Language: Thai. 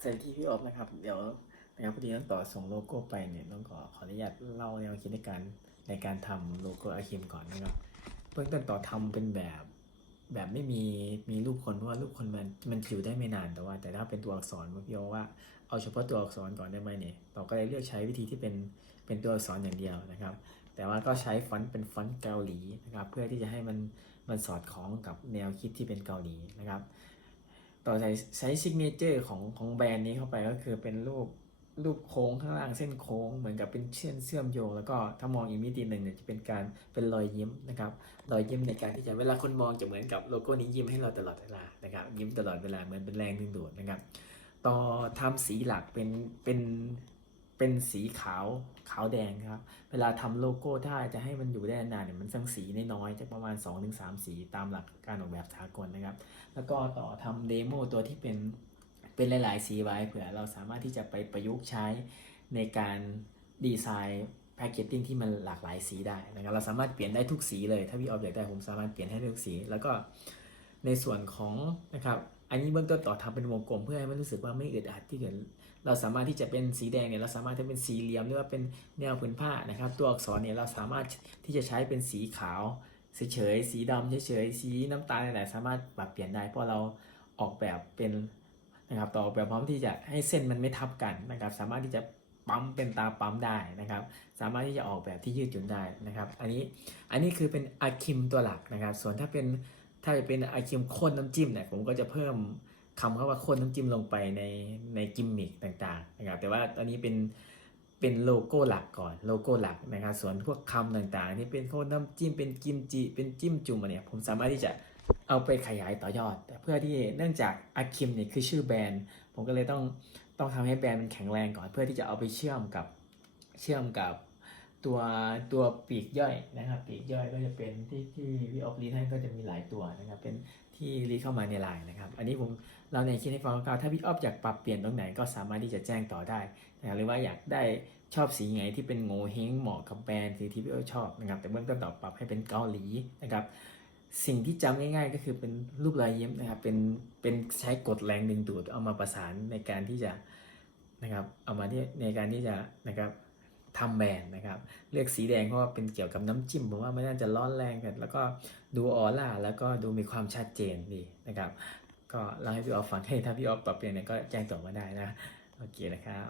ใส่ที่พี่ออฟนะครับ เดี๋ยวนะครับพอดีต้องต่อส่งโลโก้ไปเนี่ยต้องขอขออนุญาตเล่าแนวคิดในการในการทำโลโก้อาคิมก่อนนะครับเบื้องต้นต่อทำเป็นแบบแบบไม่มีมีรูปคนเพราะว่ารูปคนมันมันอยู่ได้ไม่นานแต่ว่า แต่ถ้าเป็นตัวอักษรพี่โอว่าเอาเฉพาะตัวอักษรก่อนได้ไหมเนี่ยต่อก็เลยเลือกใช้วิธีที่เป็นเป็นตัวอักษรอย่างเดียวนะครับ แต่ว่าก็ใช้ฟอนต์เป็นฟอนต์เกาหลีนะครับเพื่อที่จะให้มันมันสอดคล้องกับแนวคิดที่เป็นเกาหลีนะครับ ต่อใช้ใช้ซิกเนเจอร์ของของแบรนด์นี้เข้าไปก็คือเป็นรูปรูปโค้งข้างล่างเส้นโค้งเหมือนกับเป็นเชื่อมเชื่อมโยง แล้วก็ถ้ามองอีกมิติหนึ่งเนี่ยจะเป็นการเป็นรอยยิ้มนะครับรอยยิ้มในการที่จะเวลาคนมองจะเหมือนกับโลโก้นี้ยิ้มให้เราตลอดเวลานะครับยิ้มตลอดเวลาเหมือนเป็นแรงดึงดูดนะครับต่อทำสีหลักเป็นเป็น เป็นสีขาวขาวแดงครับ เวลาทำโลโก้ถ้าจะให้มันอยู่ได้นานเนี่ยมันต้องสีน้อยๆจะประมาณ 2-3 สีตามหลักการออกแบบสากลนะครับ แล้วก็ต่อทำเดโมตัวที่เป็นเป็นหลายๆสีไว้เผื่อเราสามารถที่จะไปประยุกต์ใช้ในการดีไซน์แพคเกจติ้งที่มันหลากหลายสีได้นะครับเราสามารถเปลี่ยนได้ทุกสีเลย ถ้าพี่ออฟอยากได้ผมสามารถเปลี่ยนให้ทุกสี แล้วก็ในส่วนของนะครับ อันนี้เบื้องต้นต่อทำเป็นวงกลมเพื่อให้มันรู้สึกว่าไม่อึดอัดที่เกิดเราสามารถที่จะเป็นสีแดงเนี่ยเราสามารถจะเป็นสีเหลี่ยมหรือว่าเป็นแนวผืนผ้านะครับ ตัวอักษรเนี่ยเราสามารถที่จะใช้เป็นสีขาวเฉยๆสีดำเฉยๆสีน้ำตาลอะไรสามารถปรับเปลี่ยนได้เพราะเราออกแบบเป็นนะครับต่อออกแบบพร้อมที่จะให้เส้นมันไม่ทับกันนะครับ สามารถที่จะปั๊มเป็นตาปั๊มได้นะครับ สามารถที่จะออกแบบที่ยืดหยุ่นได้นะครับ อันนี้อันนี้คือเป็นอะคิมตัวหลักนะครับ ส่วนถ้าเป็น ถ้าเป็นอะคิมข้นน้ำจิ้มเนี่ยผมก็จะเพิ่มคำคำว่าข้นน้ำจิ้มลงไปในในกิมมิคต่างๆนะครับแต่ว่าตอนนี้เป็นเป็นโลโก้หลักก่อนโลโก้หลักนะครับส่วนพวกคำต่างๆ ที่เป็นโคน้ำจิ้มเป็นกิมจิเป็นจิ้มจุ่มอันเนี่ยผมสามารถที่จะเอาไปขยายต่อยอดแต่เพื่อที่เนื่องจากอาคิมเนี่ยคือชื่อแบรนด์ ผมก็เลยต้องต้องทำให้แบรนด์มันแข็งแรงก่อน เพื่อที่จะเอาไปเชื่อมกับเชื่อมกับ ตัวตัวปีกย่อยนะครับ ปีกย่อยก็จะเป็นที่ที่วิออฟลีให้ก็จะมีหลายตัวนะครับ เป็นที่รีเข้ามาในไลน์นะครับ อันนี้ผมเราในคิดให้ฟังคร่าวถ้าพี่ออฟอยากปรับเปลี่ยนตรงไหนก็สามารถที่จะแจ้งต่อได้นะรหรือว่าอยากได้ชอบสีไหนที่เป็นโงเฮงเหมาะกับแบรนด์สีที่พี่เอ้ยชอบนะครับ แต่เบื้องต้นต่อปรับให้เป็นเกาหลีนะครับสิ่งที่จำง่ายๆ ก็คือเป็นรูปรอยยิ้มนะครับ เป็น เป็นใช้กดแรงดึงดูดเอามาประสานในการที่จะนะครับ เอามาที่ในการที่จะนะครับ ทำแบรนด์นะครับ เลือกสีแดงเพราะว่าเป็นเกี่ยวกับน้ำจิ้มผมว่าไม่น่าจะร้อนแรงกันแล้วก็ดูออร่าแล้วก็ดูมีความชัดเจนดีนะครับ ก็เล่าให้พี่ออฟฟังให้ถ้าพี่ออฟปรับเปลี่ยนเนี่ยก็แจ้งต่อมาได้นะโอเคนะครับ